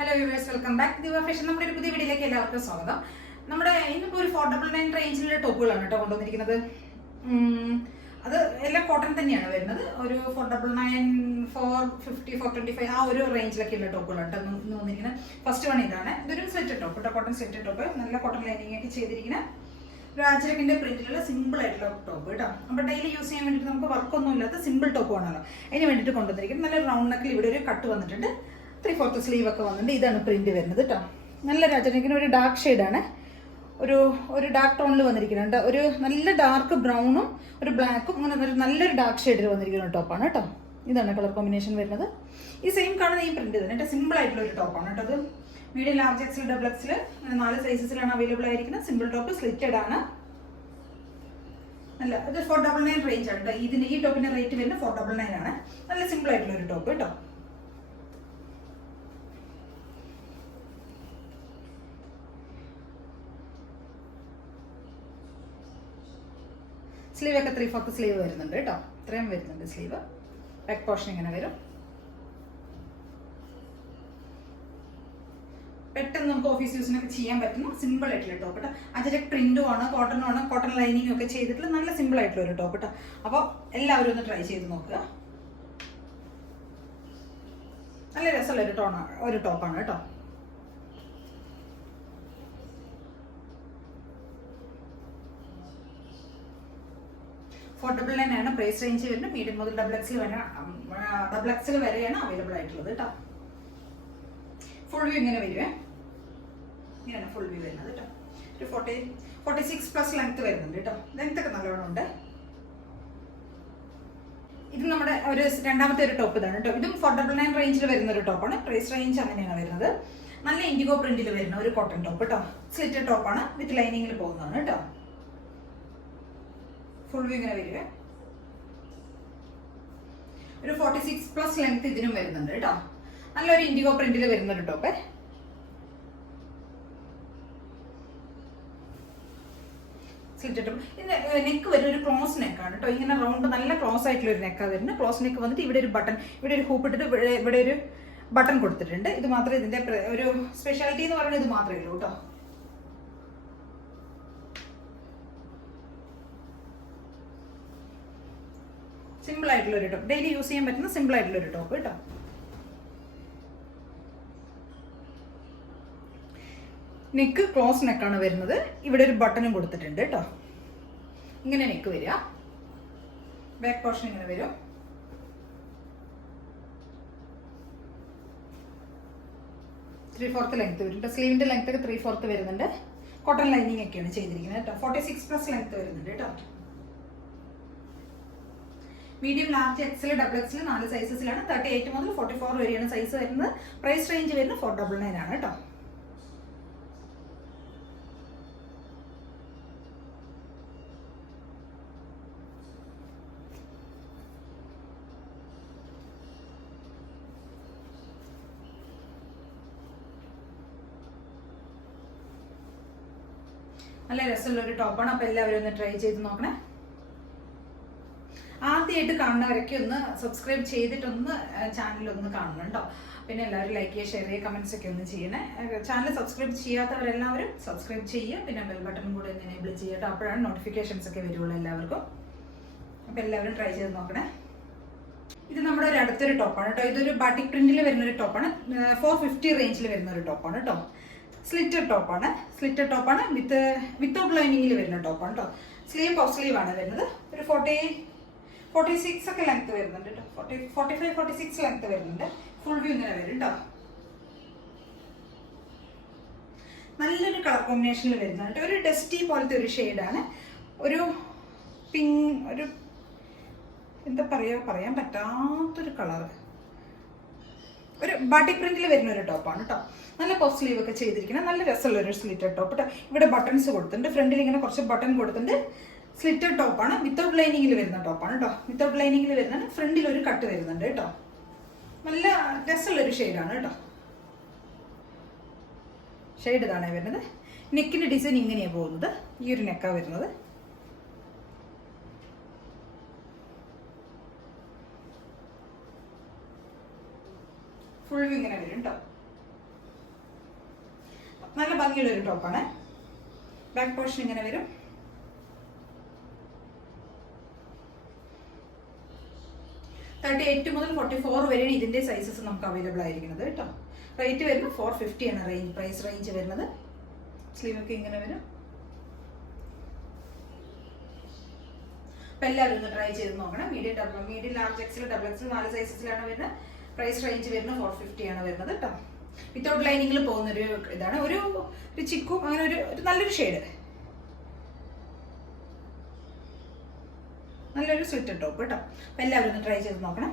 Hello viewers, welcome back. ദിവ fashion നമ്മുടെ ഒരു പുതിയ വീഡിയോയിലേക്ക് എല്ലാവർക്കും സ്വാഗതം. നമ്മുടെ ഇന്നിപ്പോൾ ഒരു 499 റേഞ്ചിലുള്ള ടോപ്പുകളാണ് കേട്ടോ കൊണ്ടുവന്നിരിക്കുന്നത്. അത് എല്ലാം കോട്ടൺ തന്നെയാണ് വരുന്നത്. ഒരു 499, 450, 425 ആ ഒരു റേഞ്ചിലൊക്കെയുള്ള ടോപ്പുകളാണ് കേട്ടോ വന്നിരിക്കുന്നത്. ഫസ്റ്റ് വൺ ഇതാണ്. ഇതൊരു സെറ്റ് ടോപ്പ് കേട്ടോ, കോട്ടൺ സെറ്റ് ടോപ്പ്, നല്ല കോട്ടൺ ലൈനിങ് ഒക്കെ ചെയ്തിരിക്കുന്ന ഒരു ആചരക്കിന്റെ പ്രിന്റിലുള്ള സിമ്പിൾ ആയിട്ടുള്ള ടോപ്പ് കേട്ടോ. അപ്പോൾ ഡെയിലി യൂസ് ചെയ്യാൻ വേണ്ടിയിട്ട് നമുക്ക് വർക്കൊന്നും ഇല്ലാത്ത സിമ്പിൾ ടോപ്പ് ആണല്ലോ, അതിന് വേണ്ടിയിട്ട് കൊണ്ടുവന്നിരിക്കുന്നത്. നല്ല റൗണ്ട് നെക്കിൽ ഇവിടെ ഒരു കട്ട് വന്നിട്ടുണ്ട്, 3/4 സ്ലീവ് ഒക്കെ വന്നിട്ടുണ്ട്. ഇതാണ് പ്രിന്റ് വരുന്നത് കേട്ടോ. നല്ല രാജനിക്കുന്ന ഒരു ഡാർക്ക് ഷെയ്ഡാണ്, ഒരു ഡാർക്ക് ടോണിൽ വന്നിരിക്കുന്നുണ്ട്. ഒരു നല്ല ഡാർക്ക് ബ്രൗണും ഒരു ബ്ലാക്കും അങ്ങനെ ഒരു നല്ലൊരു ഡാർക്ക് ഷെയ്ഡിൽ വന്നിരിക്കുന്ന ടോപ്പാണ് കേട്ടോ. ഇതാണ് കളർ കോമ്പിനേഷൻ വരുന്നത്. ഈ സെയിം കാണുന്ന ഈ പ്രിന്റ് തന്നെ സിമ്പിൾ ആയിട്ടുള്ള ഒരു ടോപ്പാണ് കേട്ടോ. അത് മീഡിയം, ലാർജ് എക്സിൽ, ഡബിൾ എക്സിൽ അങ്ങനെ 4 സൈസസിലാണ് അവൈലബിൾ ആയിരിക്കുന്നത്. സിമ്പിൾ ടോപ്പ്, സ്ലിറ്റഡ് ആണ്. നല്ല ഇത് 499 റേഞ്ച് ആണ് കേട്ടോ. ഈ ടോപ്പിന്റെ റേറ്റ് വരുന്നത് 499 ആണ്. നല്ല സിമ്പിൾ ആയിട്ടുള്ള ഒരു ടോപ്പ് കേട്ടോ. സ്ലീവ് ഒക്കെ 3/4 സ്ലീവ് വരുന്നുണ്ട് കേട്ടോ. ഇത്രയും വരുന്നുണ്ട് സ്ലീവ്. ബാക്ക് പോർഷൻ ഇങ്ങനെ വരും. പെട്ടെന്ന് നമുക്ക് ഓഫീസ് യൂസിനൊക്കെ ചെയ്യാൻ പറ്റുന്ന സിമ്പിൾ ആയിട്ടുള്ള ടോപ്പ് കേട്ടോ. അതിന്റെ പ്രിന്റും ആണ്, കോട്ടണും ആണ്, കോട്ടൺ ലൈനിങ്ങും ഒക്കെ ചെയ്തിട്ടുള്ള നല്ല സിമ്പിൾ ആയിട്ടുള്ള ഒരു ടോപ്പ് കേട്ടോ. അപ്പോൾ എല്ലാവരും ഒന്ന് ട്രൈ ചെയ്ത് നോക്കുക. നല്ല രസമുള്ള ഒരു ടോപ്പാണ് കേട്ടോ. $499 ആണ് പ്രൈസ് റേഞ്ച് വരുന്നത്. മീഡിയം മുതൽ ഡബിൾ എക്സിൽ വരെയാണ് അവൈലബിൾ ആയിട്ടുള്ളത് കേട്ടോ. ഫുൾ വ്യൂ ഇങ്ങനെ വരുവേ, ഇങ്ങനെയാണ് ഫുൾ വ്യൂ വരുന്നത് കേട്ടോ. ഒരു 46+ ലെങ്ത് വരുന്നുണ്ട് കേട്ടോ. ലെങ്ത് ഒക്കെ നല്ലോണം ഉണ്ട്. ഇത് നമ്മുടെ ഒരു രണ്ടാമത്തെ ഒരു ടോപ്പ് ഇതാണ് കേട്ടോ. ഇതും 499 റേഞ്ചിൽ വരുന്ന ഒരു ടോപ്പാണ്. പ്രൈസ് റേഞ്ച് അങ്ങനെയാണ് വരുന്നത്. നല്ല ഇൻഡിഗോ പ്രിന്റിൽ വരുന്ന ഒരു കോട്ടൺ ടോപ്പ് കേട്ടോ. സ്ലിറ്റഡ് ടോപ്പാണ്, വിത്ത് ലൈനിങ്ങിൽ പോകുന്നതാണ് കേട്ടോ. ഫുൾ വ്യൂ ഇങ്ങനെ വരുവേ. ഒരു 46+ ലെങ്ത് ഇതിനും വരുന്നുണ്ട് കേട്ടോ. നല്ലൊരു ഇൻഡിഗോ പ്രിന്റിൽ വരുന്ന ഒരു ടോപ്പ്. Slitted top. ഇതിന്റെ നെക്ക് വരുന്ന ഒരു ക്ലോസ് നെക്കാണ് കേട്ടോ. ഇങ്ങനെ റൗണ്ട് നല്ല ക്ലോസ് ആയിട്ടുള്ള ഒരു നെക്കാണ് വരുന്നത്. ക്ലോസ് നെക്ക് വന്നിട്ട് ഇവിടെ ഒരു ബട്ടൺ, ഇവിടെ ഒരു ഹൂപ്പ് ഇട്ടിട്ട് ഇവിടെ ഒരു ബട്ടൺ കൊടുത്തിട്ടുണ്ട്. ഇത് മാത്രമേ ഇതിന്റെ ഒരു സ്പെഷ്യാലിറ്റി എന്ന് പറയുന്നത് ഇത് മാത്രമേ ഉള്ളൂ കേട്ടോ. സിമ്പിൾ ആയിട്ടുള്ള ഒരു ടോപ്പ്, ഡെയിലി യൂസ് ചെയ്യാൻ പറ്റുന്ന സിമ്പിൾ ആയിട്ടുള്ള ഒരു ടോപ്പ് കേട്ടോ. നെക്ക് ക്ലോസ് നെക്കാണ് വരുന്നത്. ഇവിടെ ഒരു ബട്ടണും കൊടുത്തിട്ടുണ്ട് കേട്ടോ. ഇങ്ങനെ നെക്ക് വരിക. ബാക്ക് പോർഷൻ ഇങ്ങനെ വരും. ത്രീ-ഫോർത്ത് ലെങ്ത് വരും. സ്ലീവിന്റെ ലെങ്ത് ഒക്കെ 3/4 വരുന്നുണ്ട്. കോട്ടൺ ലൈനിങ് ഒക്കെയാണ് ചെയ്തിരിക്കുന്നത് കേട്ടോ. 46+ ലെങ്ത് വരുന്നുണ്ട് കേട്ടോ. മീഡിയം, ലാർജ് എക്സിൽ, ഡബിൾ എക്സിൽ 4 സൈസസിലാണ്. 38 മുതൽ 44 വരെയാണ് സൈസ് വരുന്നത്. പ്രൈസ് റേഞ്ച് വരുന്നത് 499 ആണ് കേട്ടോ. നല്ല രസമുള്ള ഒരു ടോപ്പാണ്. അപ്പോൾ എല്ലാവരും ഒന്ന് ട്രൈ ചെയ്ത് നോക്കണേ. ആദ്യമായിട്ട് കാണുന്നവരൊക്കെ ഒന്ന് സബ്സ്ക്രൈബ് ചെയ്തിട്ടൊന്ന് ചാനലൊന്ന് കാണണം കേട്ടോ. പിന്നെ എല്ലാവരും ലൈക്ക് ചെയ്യുക, ഷെയർ ചെയ്യുക, കമൻസ് ഒക്കെ ഒന്ന് ചെയ്യണേ. ചാനൽ സബ്സ്ക്രൈബ് ചെയ്യാത്തവരെല്ലാവരും സബ്സ്ക്രൈബ് ചെയ്യുക. പിന്നെ ബെൽ ബട്ടണും കൂടെ ഒന്ന് എനേബിൾ ചെയ്യുക കേട്ടോ. അപ്പോഴാണ് നോട്ടിഫിക്കേഷൻസ് ഒക്കെ വരുള്ളൂ എല്ലാവർക്കും. അപ്പോൾ എല്ലാവരും ട്രൈ ചെയ്ത് നോക്കണേ. ഇത് നമ്മുടെ ഒരു അടുത്തൊരു ടോപ്പാണ് കേട്ടോ. ഇതൊരു ബാട്ടിക് പ്രിന്റിൽ വരുന്നൊരു ടോപ്പാണ്. 450 റേഞ്ചിൽ വരുന്ന ഒരു ടോപ്പാണ് കേട്ടോ. സ്ലിറ്റഡ് ടോപ്പാണ് വിത്തൗട്ട് ലൈനിങ്ങിൽ വരുന്ന ടോപ്പാണ് കേട്ടോ. സ്ലീവ് പഫ് സ്ലീവ് ആണ് വരുന്നത്. ഒരു 46 ഒക്കെ ലെങ്ത് വരുന്നുണ്ട് കേട്ടോ. 45-46 ലെങ്ത് വരുന്നുണ്ട്. ഫുൾ വ്യൂ ഇങ്ങനെ വരും കേട്ടോ. നല്ലൊരു കളർ കോമ്പിനേഷനിൽ വരുന്നുണ്ട്. ഒരു ഡസ്റ്റി പോലത്തെ ഒരു ഷെയ്ഡാണ്. ഒരു പിങ്ക്, ഒരു എന്താ പറയാൻ പറ്റാത്തൊരു കളർ. ഒരു ബാട്ടിക് പ്രിന്റിൽ വരുന്ന ഒരു ടോപ്പാണ് കേട്ടോ. നല്ല പഫ് സ്ലീവ് ഒക്കെ ചെയ്തിരിക്കുന്നത് നല്ല രസമുള്ള ഒരു സ്ലിറ്റഡ് ടോപ്പ് കേട്ടോ. ഇവിടെ ബട്ടൺസ് കൊടുത്തിട്ടുണ്ട്. ഫ്രണ്ടിൽ ഇങ്ങനെ കുറച്ച് ബട്ടൺ കൊടുത്തിട്ടുണ്ട്. സ്ലിറ്റഡ് ടോപ്പാണ്. വിത്തൗട്ട് ലൈനിങ്ങിൽ വരുന്ന ടോപ്പാണ് കേട്ടോ. വിത്തൗട്ട് ലൈനിങ്ങിൽ വരുന്ന ഫ്രണ്ടിൽ ഒരു കട്ട് വരുന്നുണ്ട് കേട്ടോ. നല്ല രസമുള്ള ഒരു ഷെയ്ഡാണ് കേട്ടോ. ഷെയ്ഡ് ഇതാണ് വരുന്നത്. നെക്കിന്റെ ഡിസൈൻ ഇങ്ങനെയാണ് പോകുന്നത്. ഈ ഒരു നെക്കാണ് വരുന്നത്. ഫുൾ ഇങ്ങനെ വരും കേട്ടോ. നല്ല ഭംഗിയുള്ള ഒരു ടോപ്പാണ്. ബാക്ക് പോർഷൻ ഇങ്ങനെ വരും. തേർട്ടി 8 മുതൽ 44 വരെയാണ് ഇതിന്റെ സൈസസ് നമുക്ക് അവൈലബിൾ ആയിരിക്കുന്നത് കേട്ടോ. റേറ്റ് വരുന്നത് 450 ആണ് പ്രൈസ് റേഞ്ച് വരുന്നത്. സ്ലീവ് ഒക്കെ ഇങ്ങനെ വരും. അപ്പം എല്ലാവരും ഒന്ന് ട്രൈ ചെയ്ത് നോക്കണം. Medium large XL, double XL 4 സൈസസിലാണ് വരുന്നത്. പ്രൈസ് റേഞ്ച് വരുന്നത് 450 ആണ് വരുന്നത് കേട്ടോ. വിത്തൗട്ട് ലൈനിങ്ങിൽ പോകുന്നൊരു ഇതാണ്. ഒരു ചിക്കും അങ്ങനെ ഒരു നല്ലൊരു ഷെയ്ഡ്, നല്ലൊരു സ്ലിറ്റഡ് ടോപ്പ് കേട്ടോ. അപ്പം എല്ലാവരും ഒന്ന് ട്രൈ ചെയ്ത് നോക്കണം.